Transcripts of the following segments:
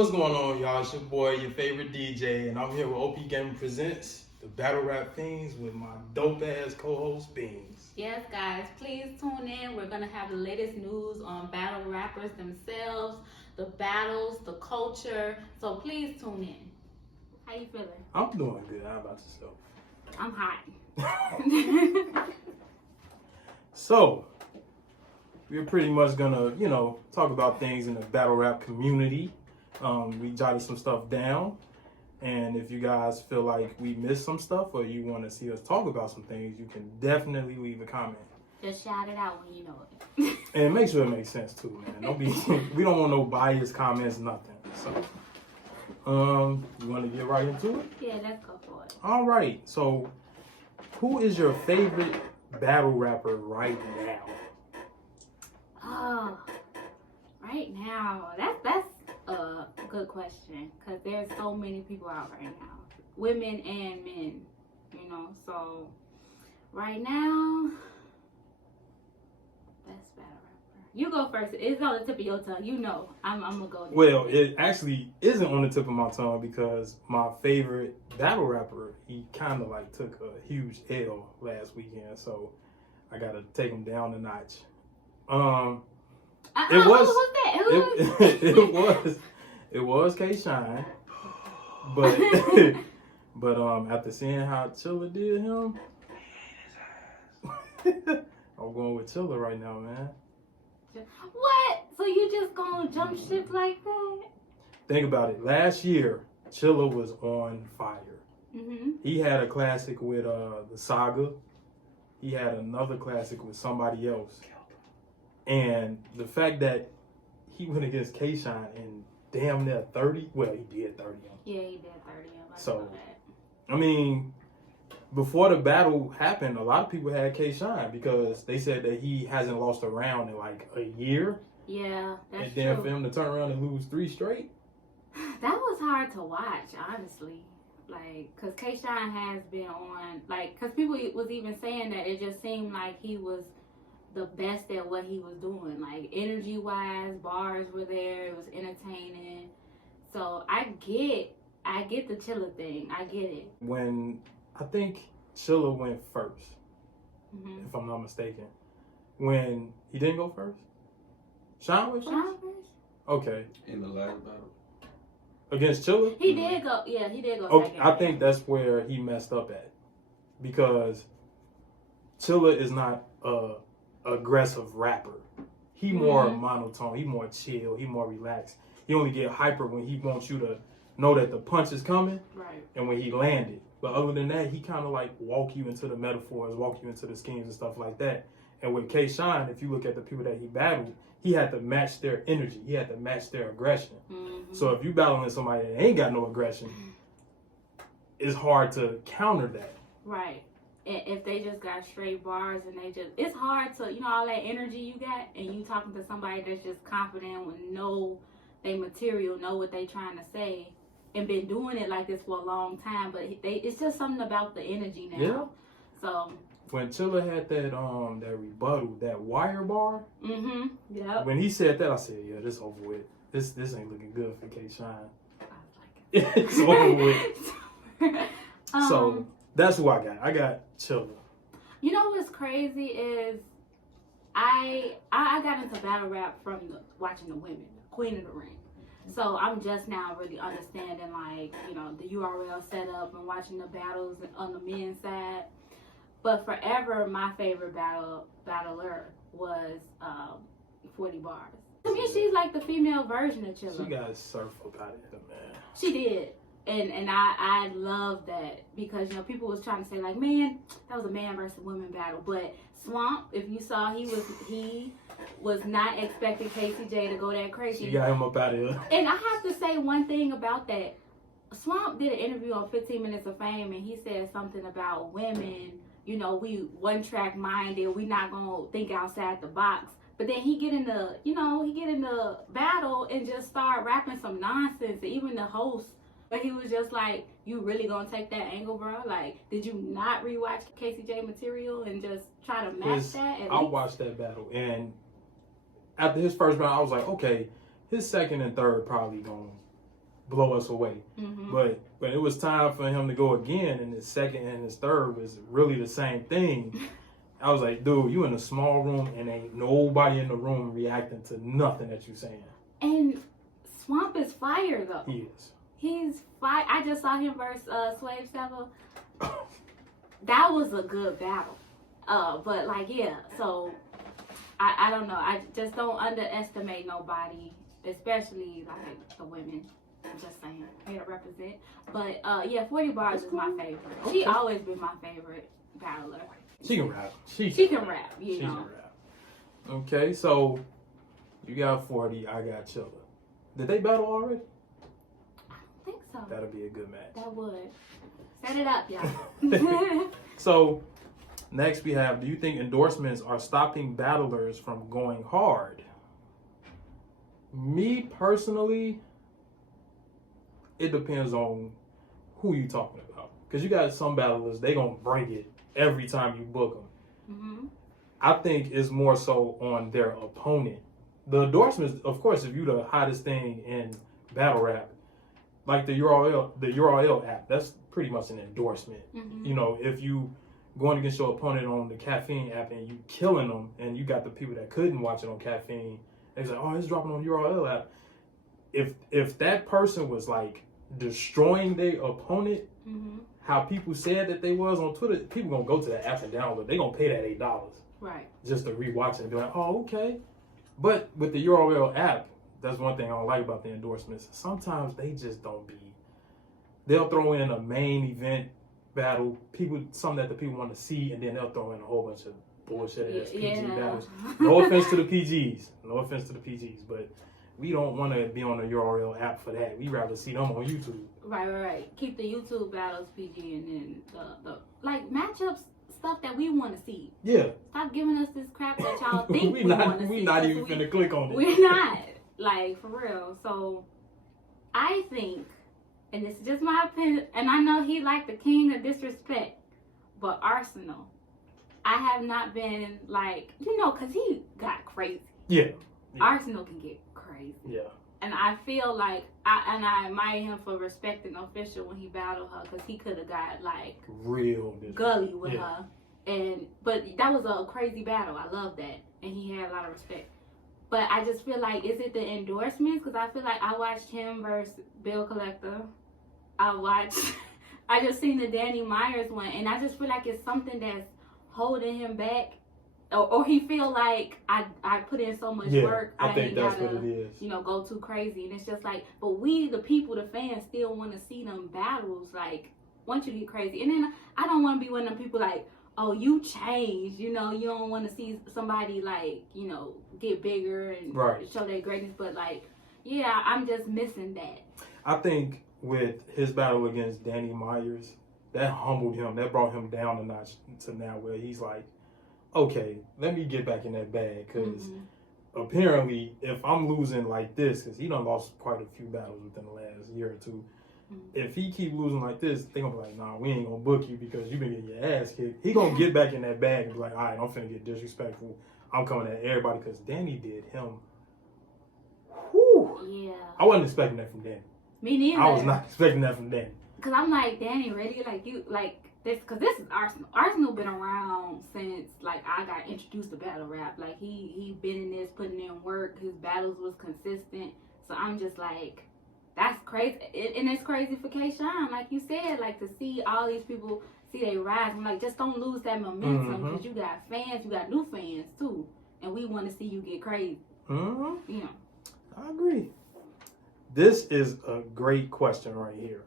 What's going on, y'all? It's your boy, your favorite DJ, and I'm here with OP Gaming Presents the Battle Rap Fiends with my dope ass co-host Beans. Yes, guys, please tune in. We're gonna have the latest news on battle rappers themselves, the battles, the culture. So please tune in. How you feeling? I'm doing good. How about yourself? I'm hot. So, we're pretty much gonna, talk about things in the battle rap community. We jotted some stuff down, and if you guys feel like we missed some stuff or you want to see us talk about some things, you can definitely leave a comment. Just shout it out when you know it. And make sure it makes sense too, man. Don't be we don't want no biased comments, nothing. So, you want to get right into it? Yeah, let's go for it. All right. So, who is your favorite battle rapper right now? Oh, right now, that's a good question because there's so many people out right now, women and men, so right now, best battle rapper. You go first. It's on the tip of your tongue. I'm gonna go there. Well, it actually isn't on the tip of my tongue because my favorite battle rapper, he kind of like took a huge L last weekend, so I gotta take him down a notch. It was. Who was that? It was K Shine, but after seeing how Chilla did him, I'm going with Chilla right now, man. What? So you just gonna jump ship like that? Think about it. Last year, Chilla was on fire. Mm-hmm. He had a classic with the Saga. He had another classic with somebody else. And the fact that he went against K Shine in damn near 30, well, he did 30 him. Yeah, he did 30 him. So, I mean, before the battle happened, a lot of people had K Shine because they said that he hasn't lost a round in like a year. Yeah, that's and then true. for him to turn around and lose 3 straight. That was hard to watch, honestly. Like, because K Shine has been on, like, because people was even saying that it just seemed like he was the best at what he was doing, like energy wise, bars were there, it was entertaining. So I get the Chilla thing, I get it. When I think Chilla went 1st, Mm-hmm. if I'm not mistaken, when he didn't go first, Shine went first. Okay, In the last battle. against Chilla, He did go. Yeah, he did go. okay, Second. I think that's where he messed up at because Chilla is not a aggressive rapper. He more monotone, he more chill, he more relaxed. He only get hyper when he wants you to know that the punch is coming, right? And when he landed. But other than that, he kind of like walk you into the metaphors, walk you into the schemes and stuff like that. And with K Shine, if you look at the people that he battled, he had to match their energy. He had to match their aggression. Mm-hmm. So if you battling somebody that ain't got no aggression, it's hard to counter that. Right. If they just got straight bars and it's hard to, all that energy you got and you talking to somebody that's just confident with they material, know what they trying to say and been doing it like this for a long time, but it's just something about the energy now. Yeah. So when Chilla had that rebuttal, that wire bar, yeah. When he said that, I said, yeah, this over with. This ain't looking good for K Shine. I like it. It's over with. So that's who I got. I got Chilla. You know what's crazy is I got into battle rap from watching the women, Queen of the Ring. So I'm just now really understanding the URL setup and watching the battles on the men's side. But forever my favorite battler was 40 Bars. To me, she's like the female version of Chilla. She got surf up out of here, man. She did. And I love that because, people was trying to say like, man, that was a man versus women battle. But Swamp, if you saw, he was not expecting KCJ to go that crazy. She got him up out of here. And I have to say one thing about that. Swamp did an interview on 15 Minutes of Fame and he said something about women, we one track minded, we not gonna think outside the box. But then he get in the battle and just start rapping some nonsense. Even the host, but he was just like, you really gonna take that angle, bro? Like, did you not rewatch KCJ material and just try to match that? I watched that battle, and after his first round, I was like, okay, his second and third probably gonna blow us away. Mm-hmm. But when it was time for him to go again, and his second and his third was really the same thing. I was like, dude, you in a small room and ain't nobody in the room reacting to nothing that you saying. And Swamp is fire though. He is. He's fire. I just saw him versus Slave Stepper. That was a good battle. But like, yeah, so I don't know. I just don't underestimate nobody, especially like the women. I'm just saying, here to represent. But yeah, 40 Bars is my favorite. Okay. She always been my favorite battler. She can rap. She can rap, you know. Can rap. Okay, so you got 40, I got Chilla. Did they battle already? I don't think so. That'll be a good match. That would. Set it up, y'all. So, next we have, do you think endorsements are stopping battlers from going hard? Me personally, it depends on who you talking about. Because you got some battlers, they gonna bring it every time you book them. Mm-hmm. I think it's more so on their opponent. The endorsements, of course, if you the hottest thing in battle rap, like the URL app, that's pretty much an endorsement. Mm-hmm. You know, if you going against your opponent on the Caffeine app and you killing them, and you got the people that couldn't watch it on Caffeine, they say, oh, it's dropping on the URL app. If that person was like destroying their opponent, Mm-hmm. how people said that they was on Twitter, people gonna go to the app and download. They gonna pay that $8 Right. just to rewatch it and be like, oh, okay. But with the URL app, that's one thing I don't like about the endorsements. Sometimes they just don't be. They'll throw in a main event battle, something that the people want to see, and then they'll throw in a whole bunch of bullshit ass PG battles. No offense to the PGs, but we don't want to be on the URL app for that. We rather see them on YouTube. Right. Keep the YouTube battles PG, and then the like matchups, stuff that we want to see. Yeah. Stop giving us this crap that y'all think we want to see. We not even finna click on it. We're not. Like, for real. So, I think, and this is just my opinion, and I know he like the king of disrespect, but Arsenal, I have not been like, because he got crazy. Yeah. Arsenal can get crazy. Yeah. And I feel like, I admire him for respecting Official when he battled her, because he could have got, like, real gully with her. But that was a crazy battle. I love that. And he had a lot of respect. But I just feel like, is it the endorsements? Because I feel like I watched him versus Bill Collector. I just seen the Danny Myers one. And I just feel like it's something that's holding him back. Or he feel like I put in so much work. I think that's gotta, what it is. Go too crazy. And it's just like, but we, the people, the fans, still want to see them battles. Like, once you get crazy. And then I don't want to be one of them people like, oh, you changed. You don't want to see somebody like, get bigger and show their greatness. But like, yeah, I'm just missing that. I think with his battle against Danny Myers, that humbled him. That brought him down a notch to now where he's like, okay, let me get back in that bag, because apparently if I'm losing like this, because he done lost quite a few battles within the last year or two, if he keep losing like this, they gonna be like, nah, we ain't gonna book you because you been getting your ass kicked. He gonna get back in that bag and be like, all right, I'm finna get disrespectful. I'm coming at everybody, because Danny did him. Whew. Yeah. I wasn't expecting that from Danny. Me neither. I was not expecting that from Danny. Because I'm like, Danny, really? Like, you, like, this, because this is Arsenal. Arsenal been around since, like, I got introduced to battle rap. Like, he been in this, putting in work. His battles was consistent. So I'm just like, that's crazy. And it's crazy for K-Shine. Like you said, like, to see all these people see they rise. I'm like, just don't lose that momentum, because you got fans. You got new fans, too. And we want to see you get crazy. Mm-hmm. I agree. This is a great question right here.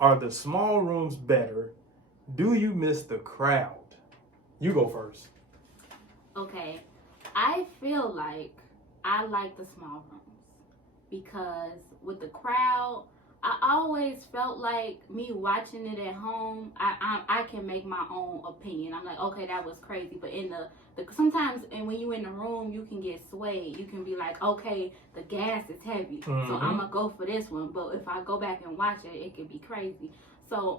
Are the small rooms better? Do you miss the crowd? You go first. Okay. I feel like I like the small rooms, because with the crowd, I always felt like me watching it at home, I can make my own opinion. I'm like, okay, that was crazy. But in the sometimes, and when you in the room, you can get swayed. You can be like, okay, the gas is heavy, so I'm gonna go for this one. But if I go back and watch it, it could be crazy. So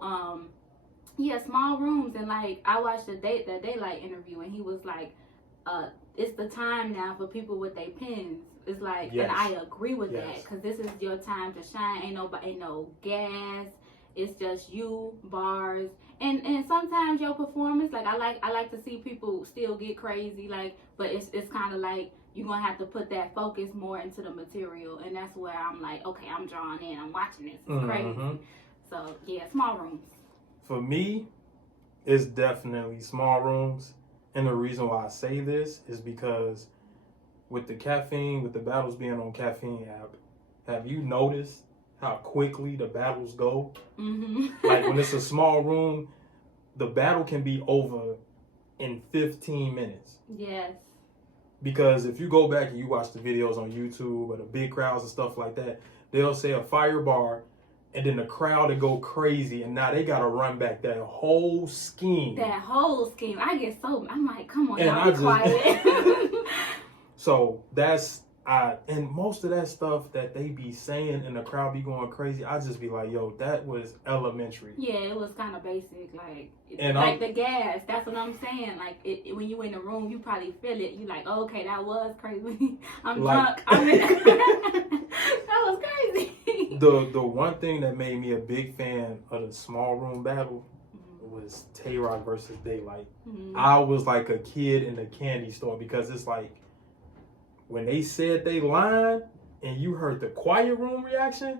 yeah, small rooms. And like, I watched the Daylight interview, and he was like, it's the time now for people with their pens. It's like, Yes. and I agree with that Yes. because this is your time to shine. Ain't no gas. It's just you, bars, and sometimes your performance. Like I like to see people still get crazy. Like, but it's kind of like you're gonna have to put that focus more into the material, and that's where I'm like, okay, I'm drawn in. I'm watching this. It's crazy. So yeah, small rooms. For me, it's definitely small rooms. And the reason why I say this is because with the caffeine, with the battles being on Caffeine app, have you noticed how quickly the battles go? Like when it's a small room, the battle can be over in 15 minutes. Yes. Because if you go back and you watch the videos on YouTube or the big crowds and stuff like that, they'll say a fire bar, and then the crowd will go crazy, and now they gotta run back that whole scheme. I get so, I'm like, come on, And y'all, be quiet. So and most of that stuff that they be saying and the crowd be going crazy, I just be like, yo, that was elementary. Yeah, it was kind of basic, like the gas. That's what I'm saying. Like when you in the room, you probably feel it. You like, oh, okay, that was crazy. I'm drunk. That was crazy. The one thing that made me a big fan of the small room battle was Tay-Rock versus Daylight. I was like a kid in a candy store because it's like when they said they line and you heard the quiet room reaction,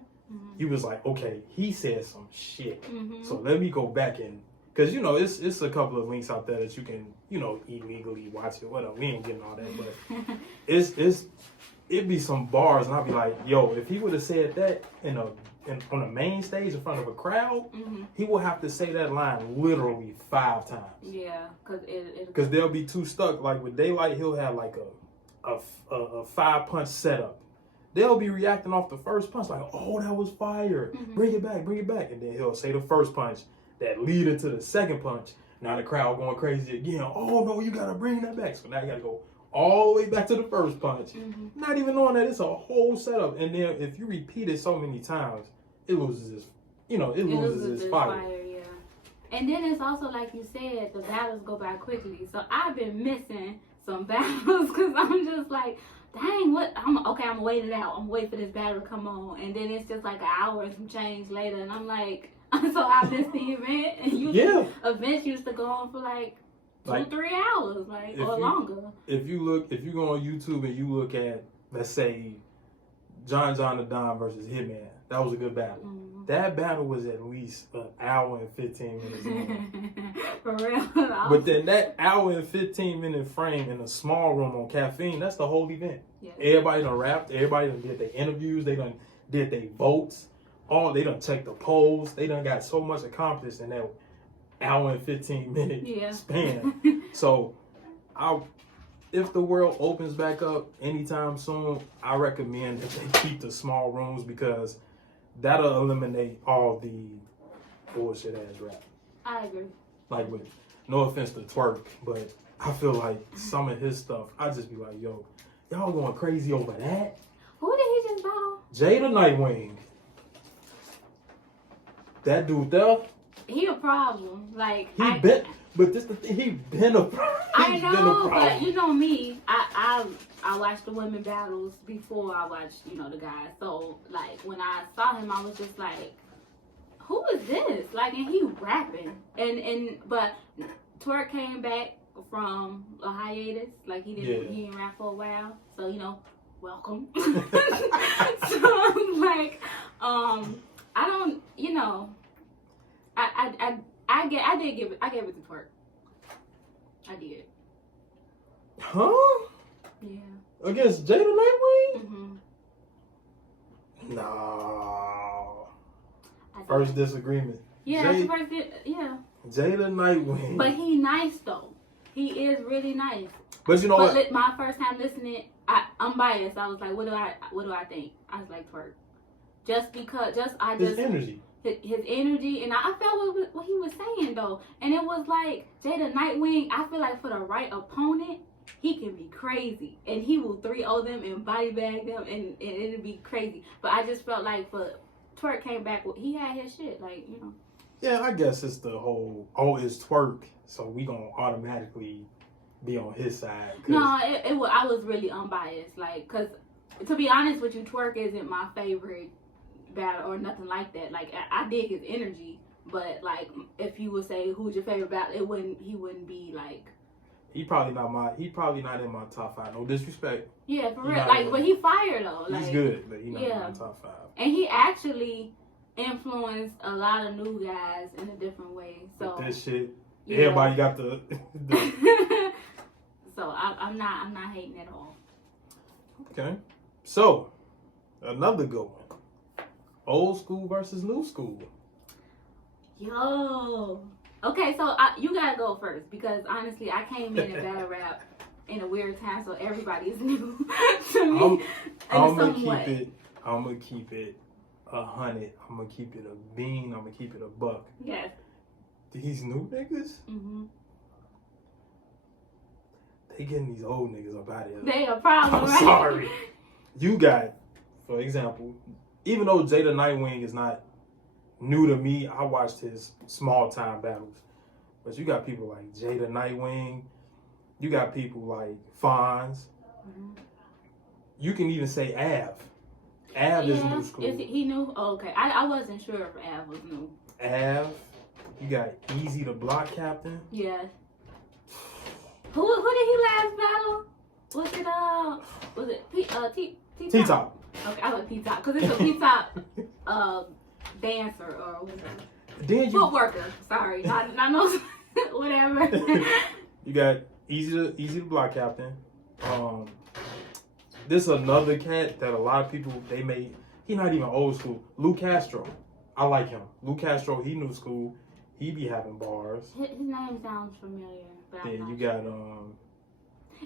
you was like, okay, he said some shit. So let me go back and, because it's a couple of links out there that you can illegally watch it, whatever. We ain't getting all that, but it'd be some bars and I'd be like, yo, if he would have said that on a main stage in front of a crowd, he will have to say that line literally 5 times. Yeah, because they'll be too stuck. Like with Daylight, he'll have like a 5-punch setup. They'll be reacting off the first punch like, oh, that was fire. Bring it back. And then he'll say the first punch that lead into the second punch. Now the crowd going crazy again. Oh, no, you got to bring that back. So now you got to go all the way back to the first punch. Not even knowing that it's a whole setup. And then if you repeat it so many times, it loses its fire. Yeah. And then it's also, like you said, the battles go by quickly. So I've been missing some battles because I'm just like, dang, I'm gonna wait it out. I'm waiting for this battle to come on, and then it's just like an hour and some change later, and I'm like, so I missed the event. And events used to go on for like 2-3 hours, or longer. If you go on YouTube and you look at, let's say, John the Don versus Hitman, that was a good battle. That battle was at least an hour and 15 minutes long. For real. But then that hour and 15 minute frame in a small room on Caffeine, that's the whole event. Yeah. Everybody done rapped. Everybody done did their interviews. They done did their votes. They done checked the polls. They done got so much accomplished in that hour and 15 minute span. So if the world opens back up anytime soon, I recommend that they keep the small rooms because that'll eliminate all the bullshit ass rap. I agree. Like with no offense to Twerk, but I feel like some of his stuff, I just be like, yo, y'all going crazy over that? Who did he just battle? Jada Nightwing. That dude there. He a problem. Like but this the thing, he been a problem. I know, but you know me, I watch the women battles before I watch, the guys. So like when I saw him, I was just like, who is this? Like, and he rapping, but Twerk came back from a hiatus. Like he didn't rap for a while. So welcome. So I'm like, I don't, I gave it to Twerk. I did. Huh? Yeah. Against Jada Nightwing? Mm-hmm. No. First disagreement. Yeah, that's the first. Yeah. Jada Nightwing. But he nice though. He is really nice. But you know what? My first time listening, I'm biased. I was like, what do I think? I was like Twerk. His energy. His energy, and I felt what he was saying though, and it was like Jada Nightwing. I feel like for the right opponent, he can be crazy, and he will 3-0 them and body bag them, and it'll be crazy. But I just felt like for Twerk came back with, he had his shit, Yeah, I guess it's the whole it's Twerk, so we gonna automatically be on his side. No, I was really unbiased, cause to be honest with you, Twerk isn't my favorite battle or nothing like that. Like I dig his energy, but like if you would say who's your favorite battle, he wouldn't be like. He probably not in my top 5. No disrespect. Yeah, for real. Like, but he fire though. Like, he's good, but he's not in my top 5. And he actually influenced a lot of new guys in a different way. So with this shit, everybody got the So I'm not hating at all. Okay. So another good one. Old school versus new school. Yo. Okay, so you gotta go first because honestly, I came in battle rap in a weird time, so everybody is new to me. I'm gonna keep it 100. I'm gonna keep it a bean. I'm gonna keep it a buck. Yes. These new niggas, they getting these old niggas up out of here. They a problem, I'm right? sorry. You got, for example, even though Jada Nightwing is not new to me, I watched his small time battles. But you got people like Jada Nightwing. You got people like Fiends. You can even say Av. Av is new school. Is he new? Oh, okay. I wasn't sure if Av was new. Av. You got Easy the Block Captain. Yeah. Who did he last battle? Was it T-Top? Okay, I like T-Top because it's a T-Top dancer or whatever. Footworker. Sorry, not no whatever. You got Easy the Block Captain. This is another cat that a lot of people he not even old school. Lou Castro. I like him. Lou Castro, he new school. He be having bars. His name sounds familiar. But then you got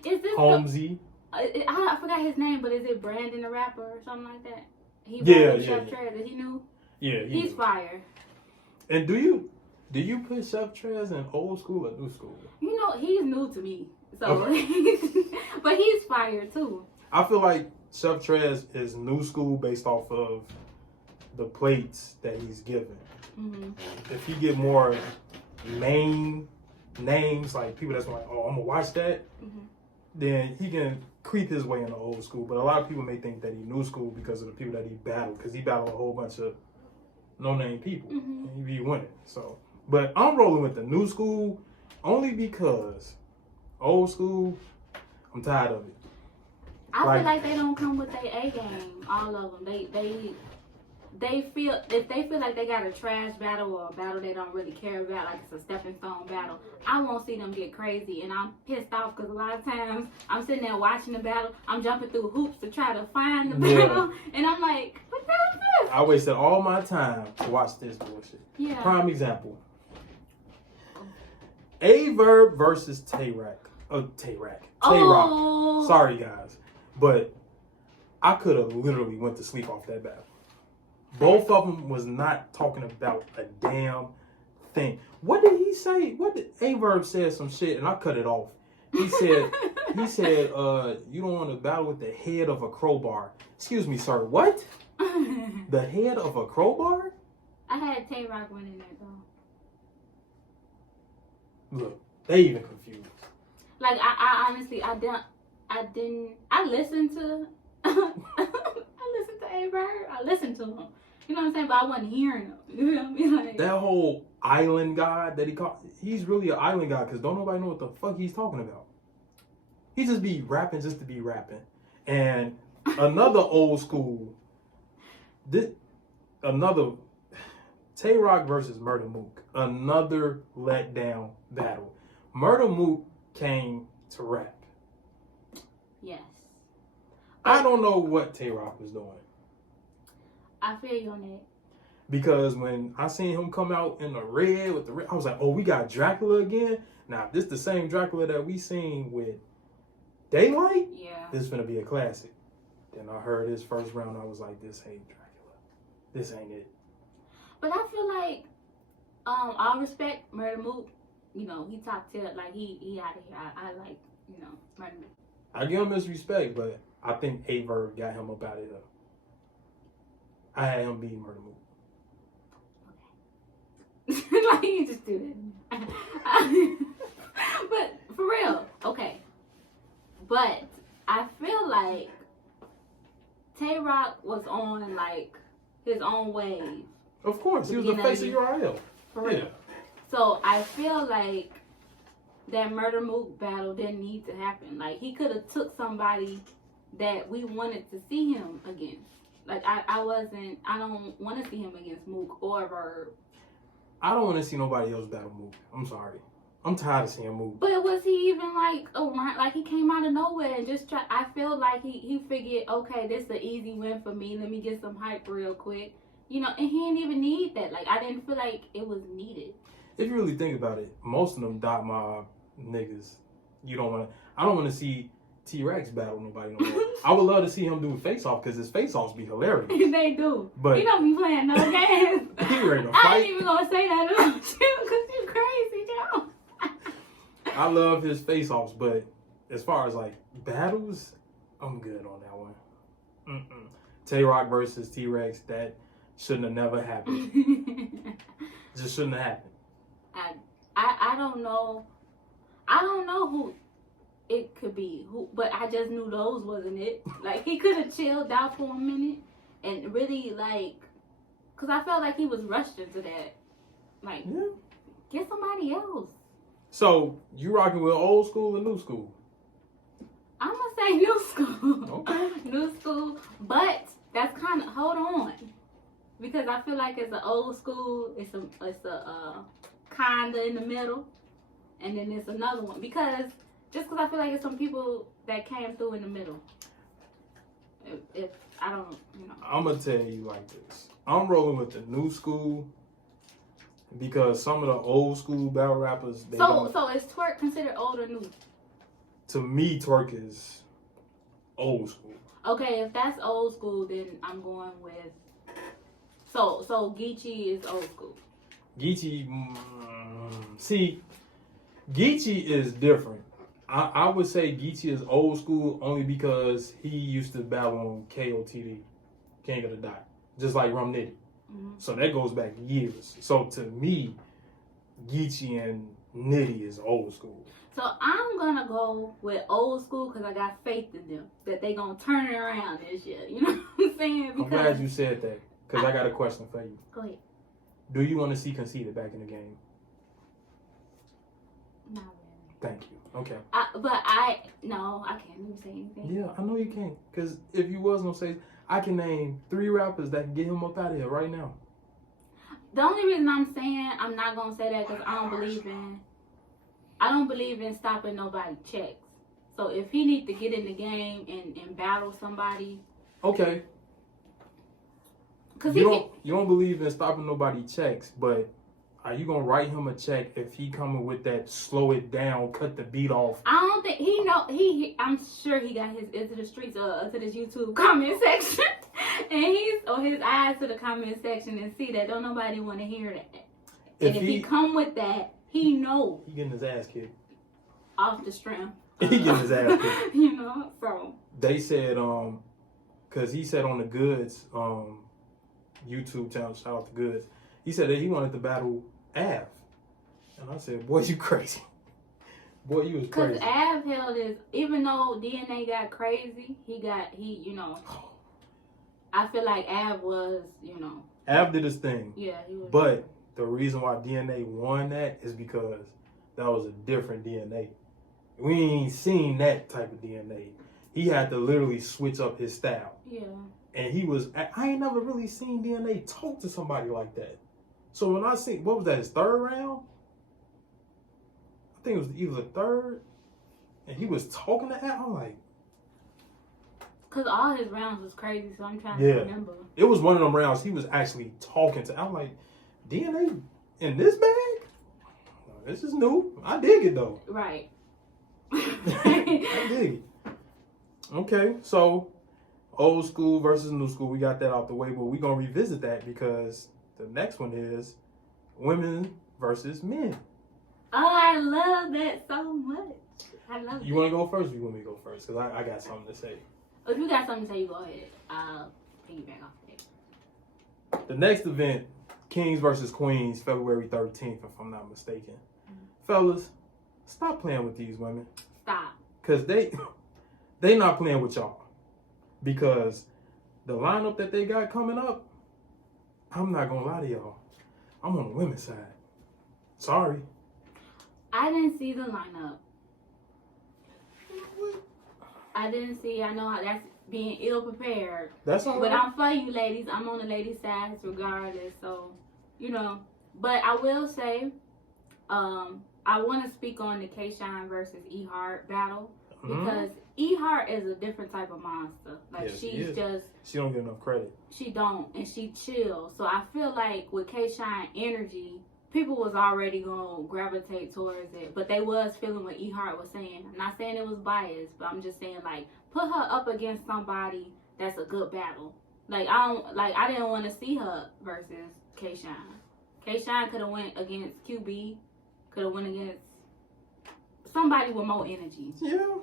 is this Holmesy. I forgot his name, but is it Brandon the rapper or something like that? He Chef Trez. Is he new? Yeah, he's fire. And do you put Chef Trez in old school or new school? You know, he's new to me, so but he's fire too. I feel like Chef Trez is new school based off of the plates that he's given. If he get more main names, like people that's like, oh, I'm gonna watch that, then he can creep his way into old school. But a lot of people may think that he new school because of the people that he battled, because he battled a whole bunch of no-name people, and he be winning. So, but I'm rolling with the new school only because old school, I'm tired of it. I feel like they don't come with their A game. All of them. They feel if they feel like they got a trash battle or a battle they don't really care about, like it's a stepping stone battle, I won't see them get crazy, and I'm pissed off because a lot of times I'm sitting there watching the battle, I'm jumping through hoops to try to find the battle, and I'm like, what the hell is this? I wasted all my time to watch this bullshit. Yeah. Prime example. A-Verb versus Tay-Rack. Tay-Rack. Oh. Sorry, guys. But I could have literally went to sleep off that battle. Both of them was not talking about a damn thing. What did he say? What did A-Verb said some shit and I cut it off. He said, you don't want to battle with the head of a crowbar. Excuse me, sir. What? The head of a crowbar? I had Tay-Rock winning that though. Look, they even confused. Like I honestly I listened to A-Verb. I listened to him. You know what I'm saying? But I wasn't hearing him. You know what I mean? Like, that whole island guy that he called, he's really an island guy because don't nobody know what the fuck he's talking about. He just be rapping just to be rapping. And another old school, another Tay-Rock versus Murder Mook, another letdown battle. Murder Mook came to rap. Yes. I don't know what Tay-Rock was doing. I feel you on that. Because when I seen him come out in the red with the red, I was like, oh, we got Dracula again? Now, if this the same Dracula that we seen with Daylight, this is going to be a classic. Then I heard his first round, I was like, this ain't Dracula. This ain't it. But I feel like, all respect, Murder Mook, you know, he top tier, like, he out of here. I like, you know, Murder Mook. I give him his respect, but I think A-Verb got him up out of here. I had him beat Murder Mook. Okay. Like, you just do that. But, for real, okay. But, I feel like Tay-Rock was on like his own wave. Of course, he was the face of URL. For real. So I feel like that Murder Mook battle didn't need to happen. Like, he could have took somebody that we wanted to see him against. Like, I don't want to see him against Mook or Verb. I don't want to see nobody else battle Mook. I'm sorry. I'm tired of seeing Mook. But was he even like around? Like, he came out of nowhere and just tried. I feel like he figured, okay, this is an easy win for me. Let me get some hype real quick. You know, and he didn't even need that. Like, I didn't feel like it was needed. If you really think about it, most of them dot mob niggas. I don't want to see T-Rex battle nobody no more. I would love to see him do a face-off because his face-offs be hilarious. They do. But he don't be playing no games. He ready to I fight. ain't even gonna say that about you because you crazy, Joe. I love his face-offs, but as far as like battles, I'm good on that one. Tay-Rock versus T-Rex, that shouldn't have never happened. Just shouldn't have happened. I don't know. I don't know who it could be, but I just knew those wasn't it. Like, he could have chilled out for a minute and really, like, because I felt like he was rushed into that. Like, get somebody else. So, you rocking with old school or new school? I'm going to say new school. Okay. New school. But that's kind of, hold on. Because I feel like it's an old school, it's a kind of in the middle. And then there's another one. Because I feel like it's some people that came through in the middle. If I don't, I'm going to tell you like this. I'm rolling with the new school because some of the old school battle rappers, So is Twerk considered old or new? To me, Twerk is old school. Okay, if that's old school, then I'm going with. So Geechee is old school. Geechee, see, Geechee is different. I would say Geechee is old school only because he used to battle on KOTD, King of the Dot, just like Rum Nitty. Mm-hmm. So that goes back years. So to me, Geechee and Nitty is old school. So I'm gonna go with old school because I got faith in them that they gonna turn it around this year. You know what I'm saying? I'm glad you said that because I got a question for you. Go ahead. Do you want to see Conceited back in the game? Not really. Thank you. Okay. No, I can't even say anything. Yeah, I know you can't. Because if you was going to say, I can name 3 rappers that can get him up out of here right now. The only reason I'm saying I'm not going to say that because I don't believe in stopping nobody checks. So if he need to get in the game and battle somebody. Okay. Cause you don't believe in stopping nobody checks, but are you gonna write him a check if he coming with that slow it down, cut the beat off? I don't think I'm sure he got his into the streets to this YouTube comment section, and his eyes to the comment section and see that don't nobody want to hear that. And if he come with that, he know he getting his ass kicked off the strength. He getting his ass kicked. So they said cause he said on the Goods YouTube channel, shout out to Goods. He said that he wanted to battle Av. And I said, boy, you crazy. Boy, you was crazy. Because Av held his, even though DNA got crazy, I feel like Av was, Av did his thing. Yeah, he was. But the reason why DNA won that is because that was a different DNA. We ain't seen that type of DNA. He had to literally switch up his style. Yeah. And I ain't never really seen DNA talk to somebody like that. So when I seen, what was that, his 3rd round? I think it was either the 3rd. And he was talking to Av. I'm like. Because all his rounds was crazy, so I'm trying to remember. It was one of them rounds he was actually talking to. I'm like, DNA in this bag? This is new. I dig it though. Right. I dig it. Okay, so old school versus new school, we got that out the way, but we're going to revisit that because the next one is women versus men. Oh, I love that so much. I love it. You want to go first or you want me to go first? Because I got something to say. If you got something to say, you go ahead. I'll piggyback off of it. The next event, Kings versus Queens, February 13th, if I'm not mistaken. Fellas, stop playing with these women. Stop. Because they not playing with y'all. Because the lineup that they got coming up, I'm not gonna lie to y'all. I'm on the women's side. Sorry. I didn't see the lineup. I didn't see. I know how that's being ill prepared. That's all But right. I'm for you, ladies. I'm on the ladies' side regardless. So, you know. But I will say, I want to speak on the K-Shine versus E-Heart battle because E-Heart is a different type of monster. Like Yeah, she don't get enough credit. She don't, and she chills. So I feel like with K-Shine energy, people was already gonna gravitate towards it, but they was feeling what E-Heart was saying. I'm not saying it was biased, but I'm just saying like put her up against somebody that's a good battle. Like I didn't want to see her versus K-Shine. K-Shine could have went against QB, could have went against somebody with more energy. Yeah.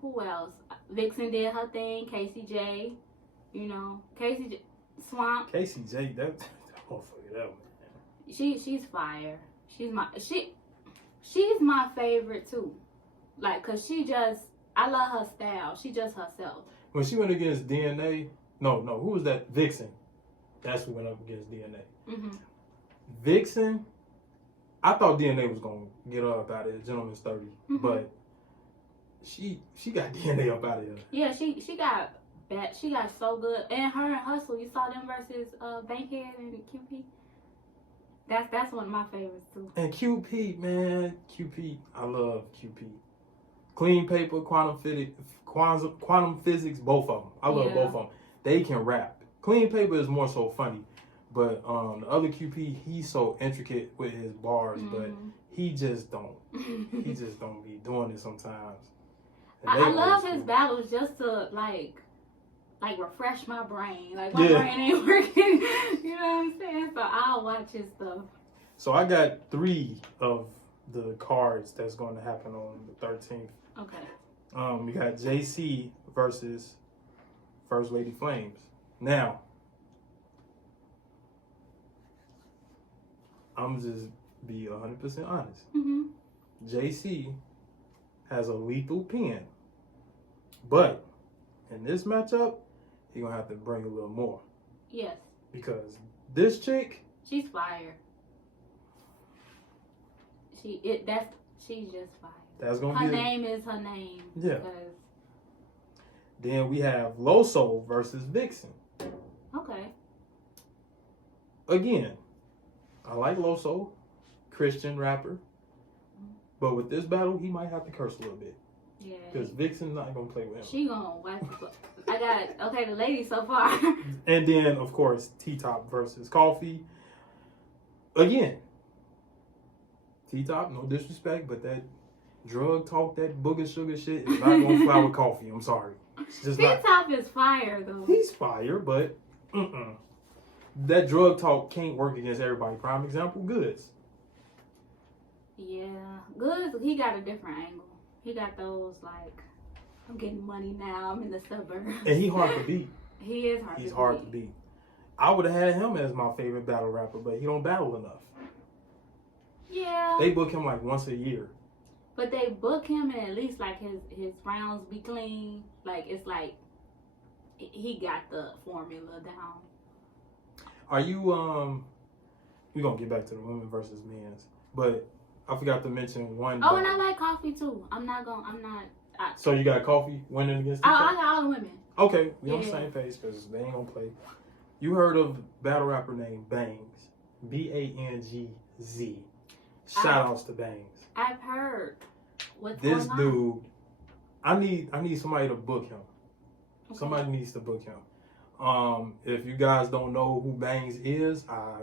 Who else? Vixen did her thing. Casey J, you know, Swamp. Casey J, that motherfucker, that man. She's fire. She's my favorite too. Like, cause I love her style. She just herself. When she went against DNA, no, who was that? Vixen. That's who went up against DNA. Mm-hmm. Vixen, I thought DNA was gonna get her up out of here, Gentleman's 30, but she got DNA up out of here. Yeah, she got bad. She got so good. And her and Hustle, you saw them versus Bankhead and QP. That's one of my favorites too. And QP, man, I love QP. Clean Paper, Quantum Physics, both of them. I love both of them. They can rap. Clean Paper is more so funny, but the other QP, he's so intricate with his bars, but he just don't be doing it sometimes. I love his battles just to like refresh my brain. Like my brain ain't working. You know what I'm saying? So I'll watch his stuff. So I got 3 of the cards that's going to happen on the 13th. Okay. We got JC versus First Lady Flames. Now, I'm just be 100% honest. JC has a lethal pen, but in this matchup, he's gonna have to bring a little more. Yes. Because this chick, she's fire. She's just fire. That's gonna her be name is her name. Yeah. Then we have Loso versus Vixen. Okay. Again, I like Loso, Christian rapper, but with this battle, he might have to curse a little bit. Yeah. Because Vixen's not gonna play with him. She gonna watch. I got the lady so far. And then of course T-Top versus Coffee. Again, T-Top, no disrespect, but that drug talk, that booger sugar shit is not gonna fly with Coffee. I'm sorry. T-Top is fire though. He's fire, but that drug talk can't work against everybody. Prime example, Goods. Yeah, Goods. He got a different angle. He got those like, I'm getting money now. I'm in the suburbs. And he hard to beat. He is hard. He's hard to beat. I would have had him as my favorite battle rapper, but he don't battle enough. Yeah. They book him like once a year. But they book him and at least like his rounds be clean. Like it's like he got the formula down. Are you we're gonna get back to the women versus men's, but I forgot to mention one. Oh, and I like Coffee too. So you got Coffee winning against I got all the women. Okay, we on the same page because they ain't gonna play. You heard of battle rapper named Bangs, Bangz. Shout outs to Bangs. I've heard. What's this going dude? I need somebody to book him. Okay. Somebody needs to book him. If you guys don't know who Bangs is, I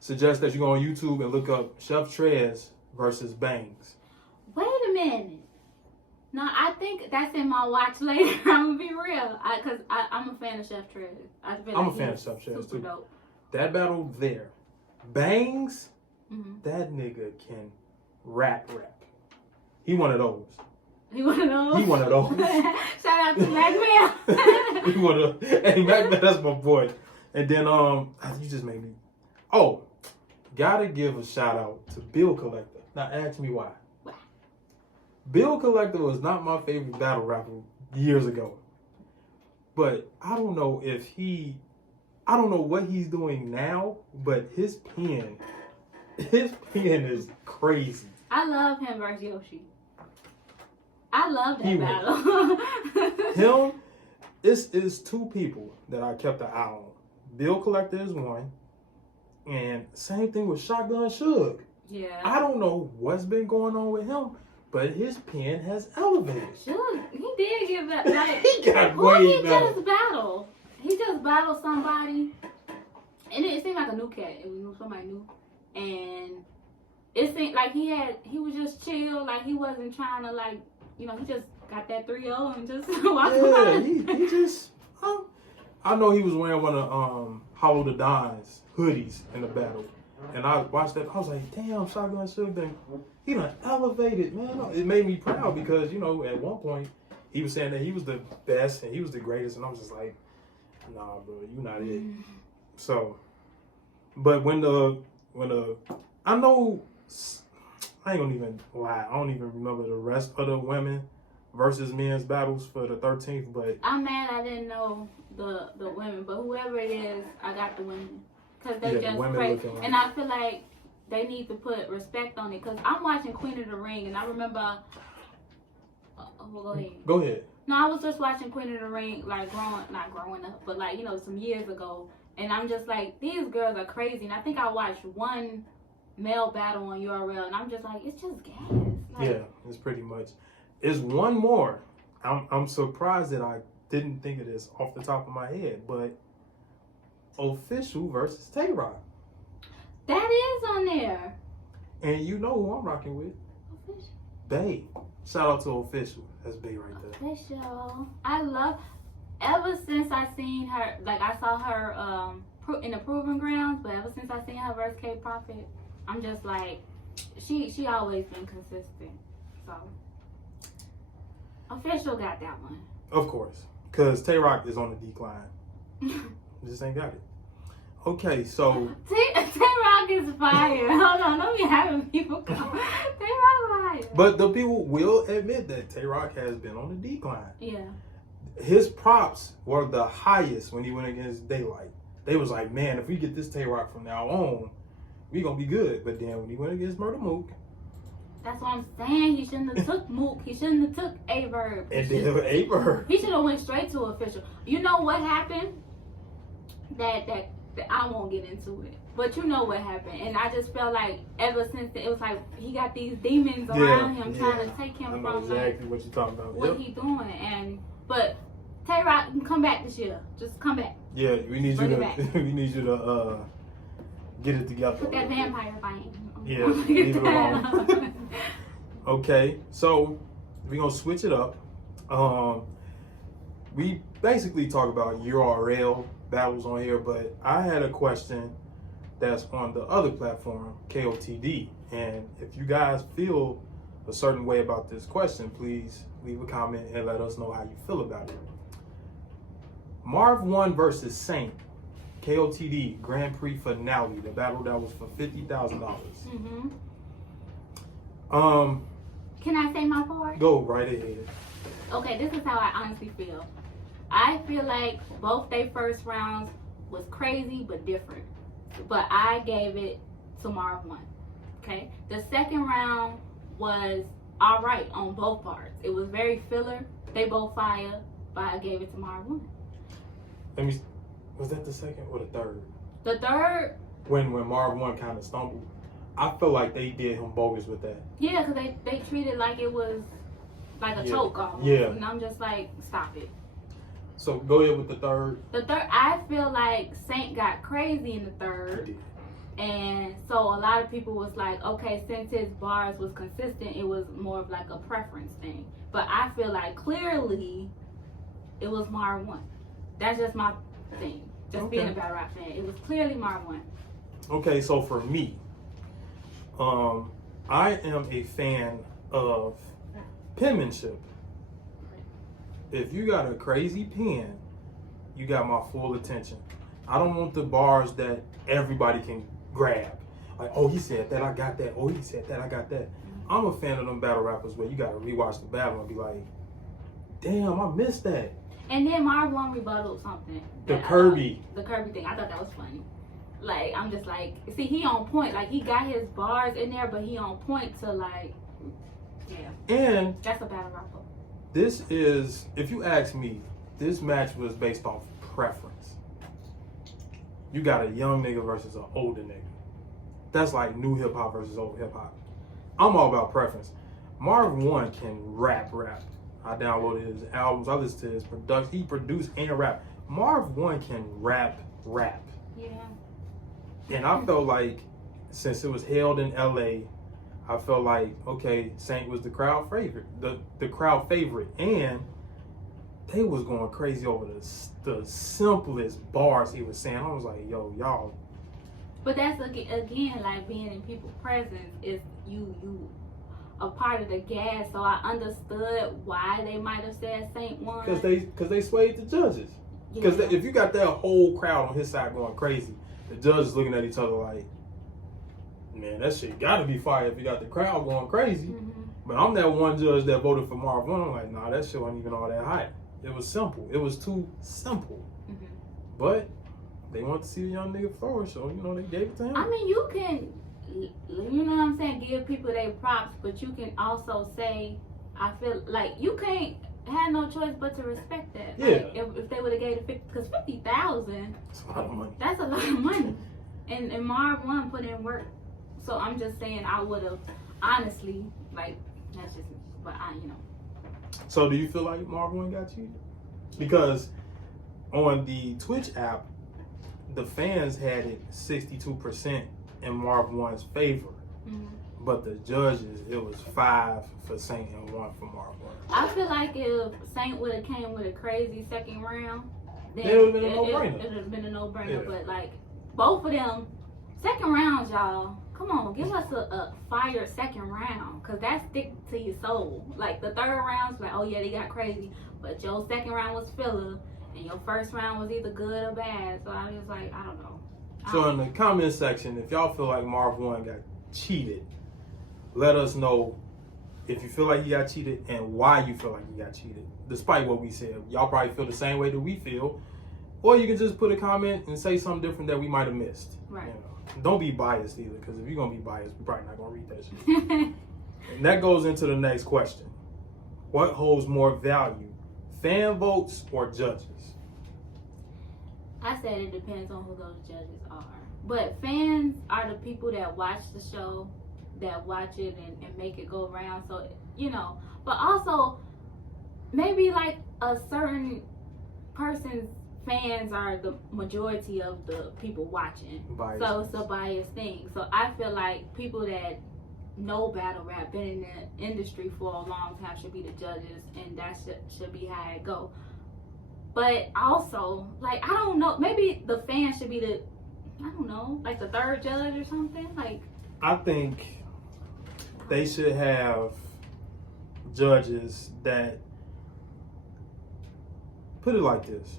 suggest that you go on YouTube and look up Chef Trez versus Bangs. Wait a minute. No, I think that's in my watch later. I'm gonna be real, cause I'm a fan of Chef Trez. I'm a fan of Chef Trez too. Dope. That battle there, Bangs, that nigga can rap. He one of those. He one of those. Shout out to Mac Mill. He one of those. Hey, Mac Mill, that's my boy. And then you just made me. Oh, gotta give a shout out to Bill Collector. Now ask me why. Bill Collector was not my favorite battle rapper years ago. But I don't know what he's doing now, but his pen is crazy. I love him versus Yoshi. I love that battle. Him, it's two people that I kept an eye on. Bill Collector is one, and same thing with Shotgun Suge. Yeah. I don't know what's been going on with him, but his pen has elevated. Suge, he did get better. Like, He got who way he better. just battled? He just battled somebody, and it seemed like a new cat. It was somebody new, and it seemed like he was just chill. Like he wasn't trying to he just got that 3-0 and just walked Yeah, he just. I know he was wearing one of Hollow the Don's hoodies in the battle, and I watched that. I was like, damn, Shotgun Suge, he done elevated, man. It made me proud because at one point he was saying that he was the best and he was the greatest, and I was just like, nah, bro, you not it. So, but when I know, I ain't gonna even lie. I don't even remember the rest of the women versus men's battles for the 13th, but I'm mad I didn't know the women, but whoever it is, I got the women because they just crazy, and I feel like they need to put respect on it because I'm watching Queen of the Ring, and I remember. Go ahead. Go ahead. No, I was just watching Queen of the Ring, like not growing up, but some years ago, and I'm just like, these girls are crazy, and I think I watched one male battle on URL, and I'm just like, it's just gas. Yeah, it's pretty much. It's one more. I'm surprised that I didn't think of this off the top of my head, but Official versus Tay-Rock. That is on there. And you know who I'm rocking with? Official. Bae. Shout out to Official. That's Bae right there. Official. I love. Ever since I seen her, I saw her in the Proving Grounds, but ever since I seen her versus K Prophet, I'm just like, she always been consistent. So Official got that one. Of course, because Tay-Rock is on the decline. Just ain't got it. Okay, so Tay-Rock is fire. Hold on, don't be having people come. Tay-Rock fire. But the people will admit that Tay-Rock has been on the decline. Yeah. His props were the highest when he went against Daylight. They was like, man, if we get this Tay-Rock from now on, we gonna be good. But then when he went against Murder Mook, that's what I'm saying. He shouldn't have took Mook. He shouldn't have took Averb. And then Averb. He should have went straight to Official. You know what happened? That I won't get into it. But you know what happened. And I just felt like ever since it was like he got these demons around him trying to take him I know from exactly what you're talking about. What he doing. But Tay-Rock can come back this year. Just come back. Yeah, we need Bring you it to back. we need you to get it together. Put that vampire thing. Yeah, leave it alone. Okay, so we're gonna switch it up. We basically talk about URL battles on here, but I had a question that's on the other platform, KOTD. And if you guys feel a certain way about this question, please leave a comment and let us know how you feel about it. Marv 1 versus Saint, KOTD Grand Prix finale, the battle that was for $50,000. Mm-hmm. Um, Can I say my part? Go right ahead. Okay, this is how I honestly feel. I feel like both their first rounds was crazy but different. But I gave it to Marv 1. Okay? The second round was alright on both parts. It was very filler. They both fire, but I gave it to Marv 1. Was that the second or the third? The third? When Marv 1 kind of stumbled. I feel like they did him bogus with that. Yeah, because they treated like it was like a choke almost. Yeah. And I'm just like, stop it. So go ahead with the third. The third, I feel like Saint got crazy in the third. And so a lot of people was like, okay, since his bars was consistent, it was more of like a preference thing. But I feel like clearly it was Marv 1. That's just my thing. Just being a battle rap fan. It was clearly Marv 1. Okay, so for me, I am a fan of penmanship. If you got a crazy pen, you got my full attention. I don't want the bars that everybody can grab. Like, oh, he said that, I got that. Oh, he said that, I got that. I'm a fan of them battle rappers where you got to rewatch the battle and be like, damn, I missed that. And then Marv One rebutted something. The Kirby. The Kirby thing. I thought that was funny. Like, I'm just like, see, he on point. Like, he got his bars in there, but he on point to, like, yeah. And that's a battle rapper. This is, if you ask me, this match was based off preference. You got a young nigga versus an older nigga. That's like new hip hop versus old hip hop. I'm all about preference. Marv One can rap. I downloaded his albums. I listened to his production. He produced and rap. Marv One can rap. Yeah. And I felt like, since it was held in LA, I felt like, okay, Saint was the crowd favorite. The crowd favorite. And they was going crazy over the simplest bars he was saying. I was like, yo, y'all. But that's, again, like, being in people's presence is you a part of the gas. So I understood why they might have said Saint won. Because they swayed the judges. Because if you got that whole crowd on his side going crazy, the judges looking at each other like, man, that shit got to be fire if you got the crowd going crazy. Mm-hmm. But I'm that one judge that voted for Marv One. I'm like, nah, that shit wasn't even all that high. It was simple. It was too simple. Mm-hmm. But they wanted to see the young nigga flourish, so, they gave it to him. I mean, you can, you know what I'm saying, give people their props, but you can also say, I feel like you can't have no choice but to respect that. Yeah. Like, if they would have gave it 50, because 50,000, That's a lot of money. that's a lot of money. And Marv One put in work. So I'm just saying, I would have, honestly, like, that's just, but So do you feel like Marv One got cheated? Because on the Twitch app, the fans had it 62% in Marv One's favor. Mm-hmm. But the judges, it was 5 for Saint and 1 for Marv One. I feel like if Saint would have came with a crazy second round, then it would have been a no-brainer. It would have been a no-brainer. Yeah. But, like, both of them, second rounds, y'all, come on, give us a fire second round, because that stick to your soul. Like, the third round's like, oh yeah, they got crazy, but your second round was filler, and your first round was either good or bad. So I was like, I don't know. So in the comment section, if y'all feel like Marv One got cheated, let us know if you feel like he got cheated and why you feel like he got cheated. Despite what we said, y'all probably feel the same way that we feel, or you can just put a comment and say something different that we might have missed. Right. Don't be biased either, because if you're gonna be biased, we're probably not gonna read that shit. And that goes into the next question: what holds more value, fan votes or judges? I said it depends on who those judges are. But fans are the people that watch the show, that watch it and make it go around. So, but also maybe like a certain person's fans are the majority of the people watching. Bias. So it's a biased thing. So I feel like people that know battle rap, been in the industry for a long time, should be the judges, and that should be how it go. But also, like, I don't know, maybe the fans should be like the third judge or something. Like, I think they should have judges that, put it like this,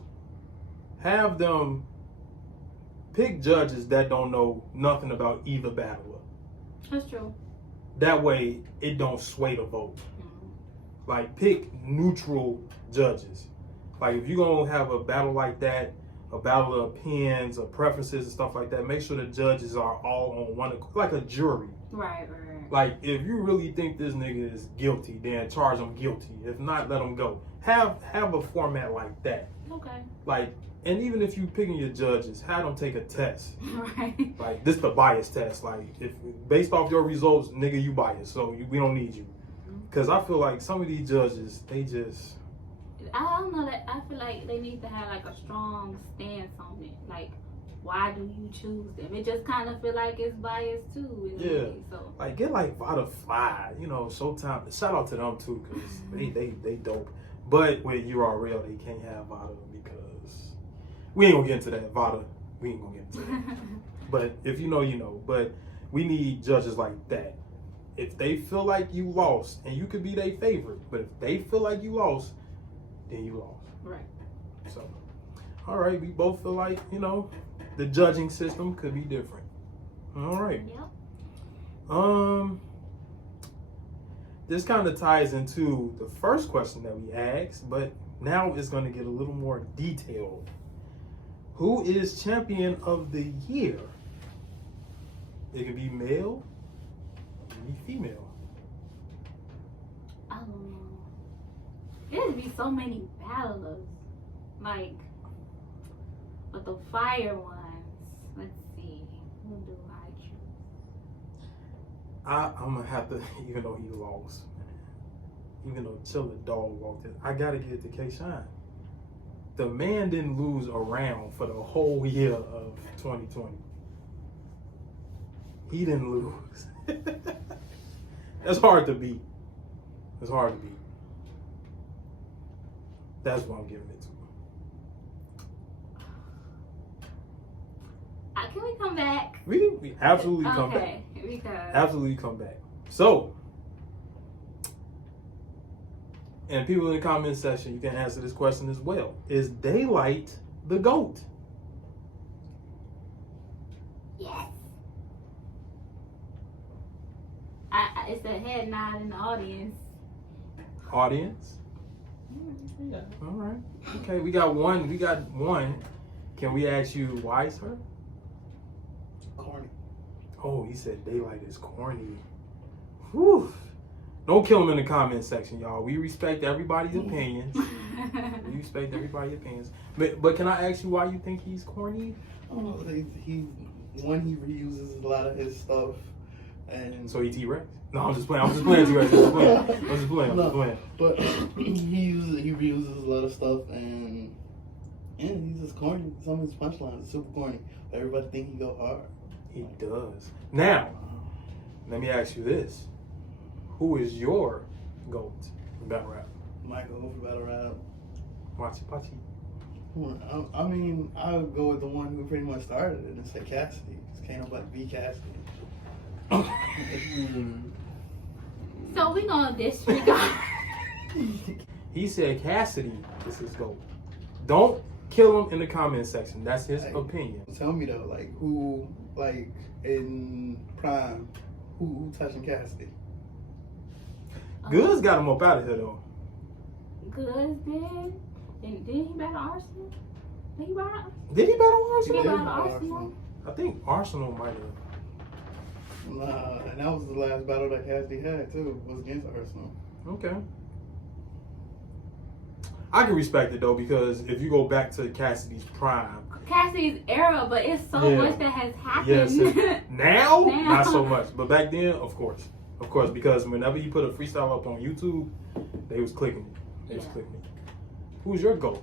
have them pick judges that don't know nothing about either battler. that's true. That way it don't sway the vote. Mm-hmm. Like, pick neutral judges. Like, if you're gonna have a battle like that, a battle of opinions or preferences and stuff like that, make sure the judges are all on one, like a jury. Right. Like, if you really think this nigga is guilty, then charge him guilty. If not, let him go. Have a format like that. Okay. Like, and even if you picking your judges, have them take a test. Right. Like, this the bias test. Like, if based off your results, nigga, you biased, so we don't need you. Because I feel like some of these judges, they just... I don't know, that I feel like they need to have like a strong stance on it. Like, why do you choose them? It just kind of feel like it's biased too. In a way, so. Like, get like Vada Fly, Showtime. Shout out to them too, because they dope. But with URL, they can't have Vada because we ain't gonna get into that. Vada, we ain't gonna get into that. But if you know, you know. But we need judges like that. If they feel like you lost, and you could be their favorite, but if they feel like you lost, then you lost. Right. So, all right, we both feel like, the judging system could be different. All right. Yep. This kind of ties into the first question that we asked, but Now it's going to get a little more detailed. Who is champion of the year? It can be male, it can be female. There'd be so many battles, like, but the fire ones. Let's see, who do I choose? I'm gonna have to, even though he lost, even though Chilla Dog walked in, I gotta give it to K-Shine. The man didn't lose a round for the whole year of 2020. He didn't lose. That's hard to beat. It's hard to beat. That's what I'm giving it to. Can we come back? We absolutely come back. Okay, because Absolutely come back. So, and people in the comment section, you can answer this question as well. Is Daylight the GOAT? yes. It's a head nod in the audience. Audience? Yeah. All right. Okay, we got one. Can we ask you why, sir? Corny. Oh, he said Daylight is corny. Whew. Don't kill him in the comment section, y'all. We respect everybody's opinions. We respect everybody's opinions. But can I ask you why you think he's corny? Oh, he reuses a lot of his stuff, and So he T-Rex? No, I'm just playing. I'm just playing T-Rex. I'm just playing. But he reuses a lot of stuff, and he's just corny. Some of his punchlines are super corny. Everybody think he go hard. He does. Now, let me ask you this. Who is your GOAT in battle rap? Michael for battle rap. Machi Pachi. I mean, I would go with the one who pretty much started it and say Cassidy. Because can't nobody beat Cassidy. So we gonna disregard. He said Cassidy is his GOAT. Don't kill him in the comment section. That's his opinion. Tell me though, like who, like in Prime, who touching Cassidy? Goods got him up out of here though. Goods did. Did he battle Arsenal? Did he battle? Did he battle He Arsenal? battle Arsenal. I think Arsenal might have. Nah, and that was the last battle that Cassidy had too. Was against Arsenal. Okay. I can respect it though, because if you go back to Cassidy's prime, Cassidy's era, but it's so Yeah. much that has happened. yes, now Now. not so much, but back then, of course, because whenever you put a freestyle up on YouTube, they was clicking it. They was Yeah. clicking it. Who's your GOAT?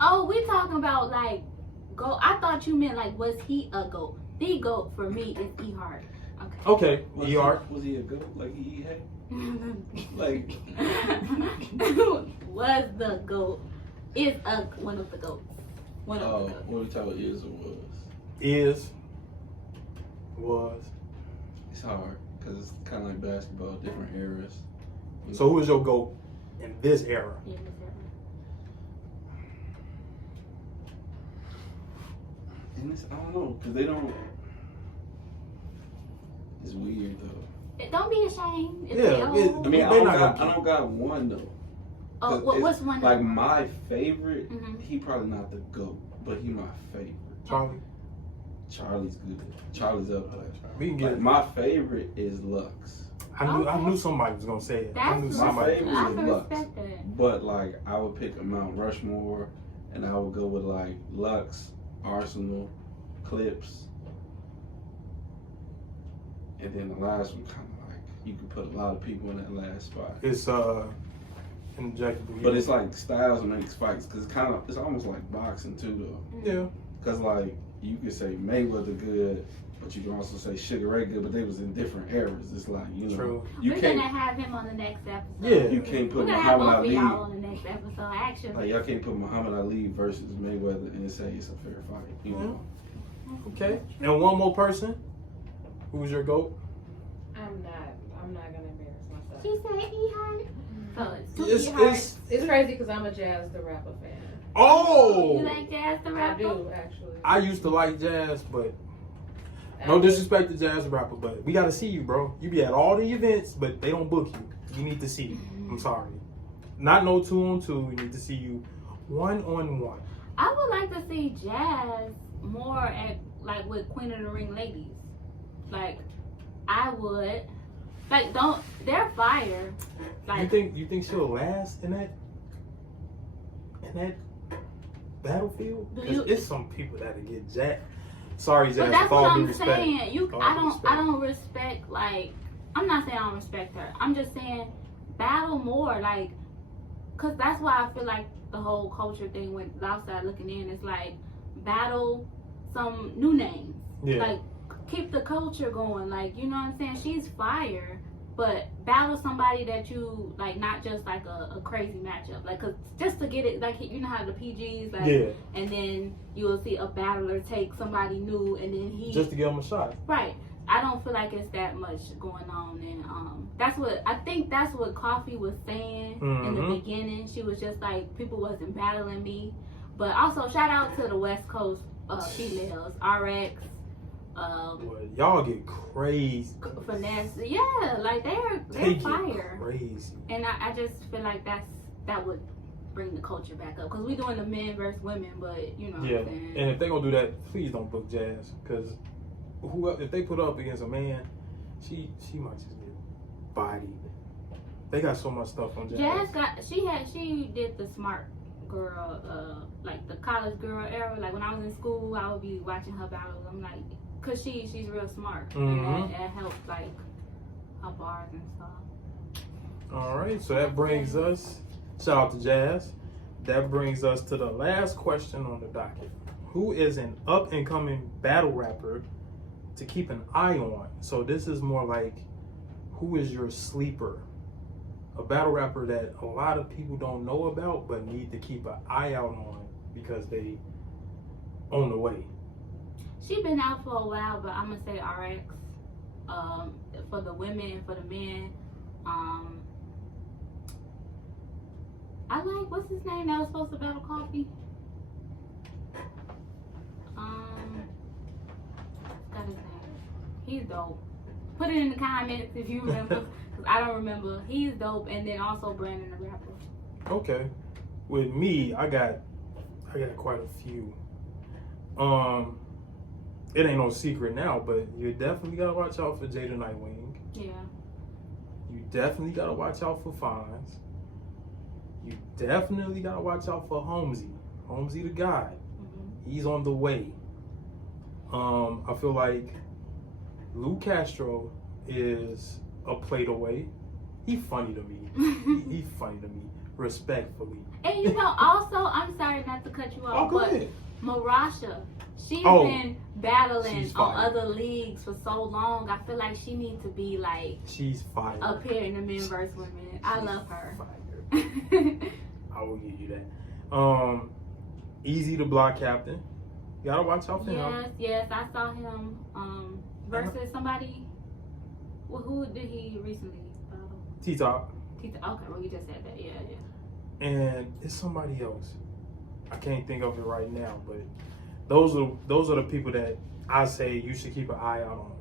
Oh, we talking about like goat. I thought you meant like, was he a goat? The goat for me is E Hard. Okay, Was ER. he a goat like he had? Like, was the goat? Is one of the goats? One of the goats. what we talk is or was? Is, was. It's hard because it's kind of like basketball, different eras. So who is your GOAT in this era? Yeah, that's it. And I don't know because they don't. It's weird though. Don't be ashamed. If Yeah, they old. I mean, They not gonna I don't got one though. Oh, 'Cause what's it's one? Like my favorite, Mhm. he probably not the GOAT, but he my favorite. Charlie. Charlie's good. Charlie's up there. We can get Like, it. my favorite is Lux. I knew somebody was gonna say it. I knew That's somebody. favorite. I can Lux. respect that. But like I would pick a Mount Rushmore, and I would go with like Lux, Arsenal, Clips, and then the last one kind of like you could put a lot of people in that last spot. It's injectable. But it's like styles makes fights because it's almost like boxing too though. yeah. Because like you could say Mayweather good, but you can also say Sugar Ray good, but they was in different eras. It's like you know True. you We're can't gonna have him on the next episode. Yeah. you can't We're put gonna have both Muhammad of y'all Ali. on the next episode. Actually, Like y'all can't put Muhammad Ali versus Mayweather and say it's a fair fight. You know. Okay. And one more person. Who's your GOAT? I'm not gonna embarrass myself. she said E Hard. So It's, E Hard. It's crazy because I'm a Jazz the Rapper fan. oh. You like Jazz the I Rapper? do actually. I used to like jazz, but no disrespect to Jazz Rapper, but we gotta see you, bro. You be at all the events, but they don't book you. You need to see you. I'm sorry. Not no 2-on-2. We need to see you 1-on-1. I would like to see Jazz more at like with Queen of the Ring ladies. Like I would. Like they're fire. Like You think she'll last in that battlefield? Do 'Cause you- it's some people that'll get jacked. Sorry, Jazz. But that's with what all due I'm respect. saying. All I due don't respect. respect like I'm not saying I don't respect her. I'm just saying battle more like cause that's why I feel like the whole culture thing when outside looking in is like battle some new names. Yeah. Like keep the culture going. Like you know what I'm saying? She's fire. But battle somebody that you like, not just like a crazy matchup, like 'cause just to get it, like you know how the PGs, like, Yeah. and then you will see a battler take somebody new, and then Just to give them a shot. right. I don't feel like it's that much going on, and that's what I think. That's what Coffee was saying in the Mhm. beginning. She was just like people wasn't battling me, but also shout out to the West Coast females, RX. Boy, y'all get crazy. Finesse, yeah, like they're They get fire, crazy. and I just feel like that would bring the culture back up because we're doing the men versus women, but you know Yeah. what I'm saying? And if they gonna do that, please don't book Jazz, because if they put her up against a man, she might just get bodied. They got so much stuff on Jazz. she did the smart girl, like the college girl era. Like when I was in school, I would be watching her battles. I'm like, cause she's real smart, Mhm. and that helps like her bars and stuff. All right, so that brings us, shout out to Jazz. That brings us to the last question on the docket. Who is an up and coming battle rapper to keep an eye on? So this is more like, who is your sleeper? A battle rapper that a lot of people don't know about but need to keep an eye out on because they on the way. She been out for a while, but I'm gonna say RX. For the women and for the men, I like what's his name that was supposed to battle Coffee. Got his name. He's dope. Put it in the comments if you remember, 'cause I don't remember. He's dope, and then also Brandon the rapper. Okay. With me, I got quite a few. It ain't no secret now, but you definitely gotta watch out for Jada Nightwing. Yeah. You definitely gotta watch out for Fiends. You definitely gotta watch out for Holmesy. Holmesy the guy. Mm-hmm. He's on the way. I feel like Lou Castro is a plate away. He funny to me. He funny to me, respectfully. And you know, also, I'm sorry not to cut you Oh, off, go but ahead. Marasha, she's Oh, been battling she's on fire. other leagues for so long. I feel like she needs to be like She's fire. up here in the men versus women. I She's love her. Fire. I will give you that. Easy the block captain. You gotta watch out for him. Yes, I saw him versus somebody. Well, who did he recently battle? T-Top. Okay, well you just said that. Yeah. And it's somebody else. I can't think of it right now, but those are the people that I say you should keep an eye out on.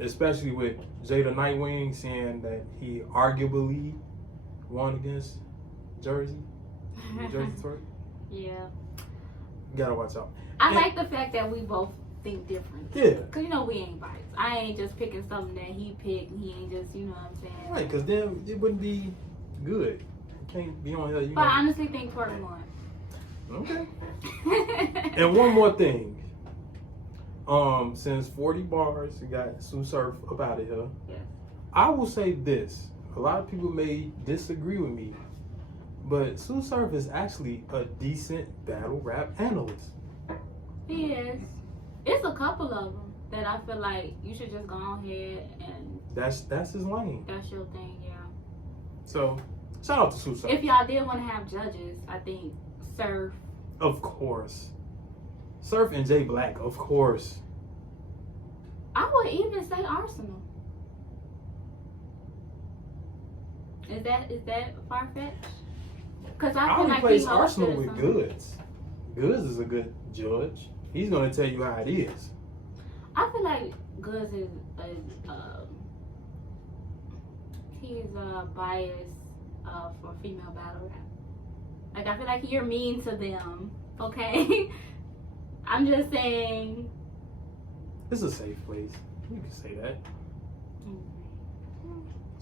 Especially with Jada Nightwing saying that he arguably won against Jersey. Jersey Twerk. Yeah. You gotta watch out. I And- like the fact that we both think different. Yeah. Cause you know we ain't biased. I ain't just picking something that he picked. And he ain't just, you know what I'm saying. Right, because then it wouldn't be good. You can't be on here. You But I know. honestly think Twerk won. Okay. And one more thing. Since 40 bars, you got Sue Surf up out of here. Yes. I will say this. A lot of people may disagree with me, but Sue Surf is actually a decent battle rap analyst. He is. It's a couple of them that I feel like you should just go on ahead and That's his lane. that's your thing, yeah. So, shout out to Sue Surf. If y'all did want to have judges, I think Surf. Of course. Surf and Jay Black, of course. I would even say Arsenal. Is that far fetched? Because I I feel would like replace he Arsenal hosted with something. Goods. Goods is a good judge. He's gonna tell you how it is. I feel like Goods is he's biased. for female battle rap. Like, I feel like you're mean to them, okay? I'm just saying. It's a safe place. You can say that.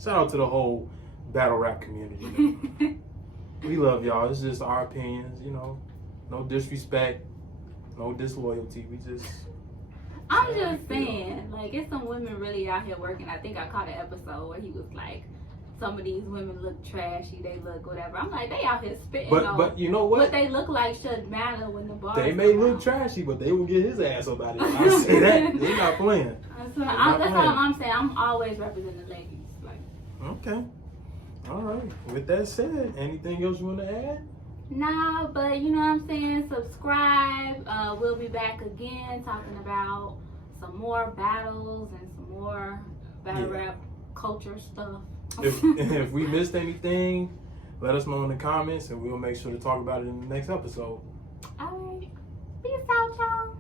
Shout out to the whole battle rap community. We love y'all. It's just our opinions, you know. No disrespect, no disloyalty. We just. I'm just saying, like, it's some women really out here working. I think I caught an episode where he was like, some of these women look trashy, they look whatever. I'm like, they out here spitting on But you know what? what they look like shouldn't matter when the bars They may come look out. trashy, but they will get his ass up out of it. I say that. They're not playing. That's all I'm saying. I'm always representing the ladies. Like, Okay. All right. With that said, anything else you want to add? nah, but you know what I'm saying? Subscribe. We'll be back again talking about some more battles and some more battle rap culture stuff. If we missed anything, let us know in the comments and we'll make sure to talk about it in the next episode. All right. Peace out, y'all.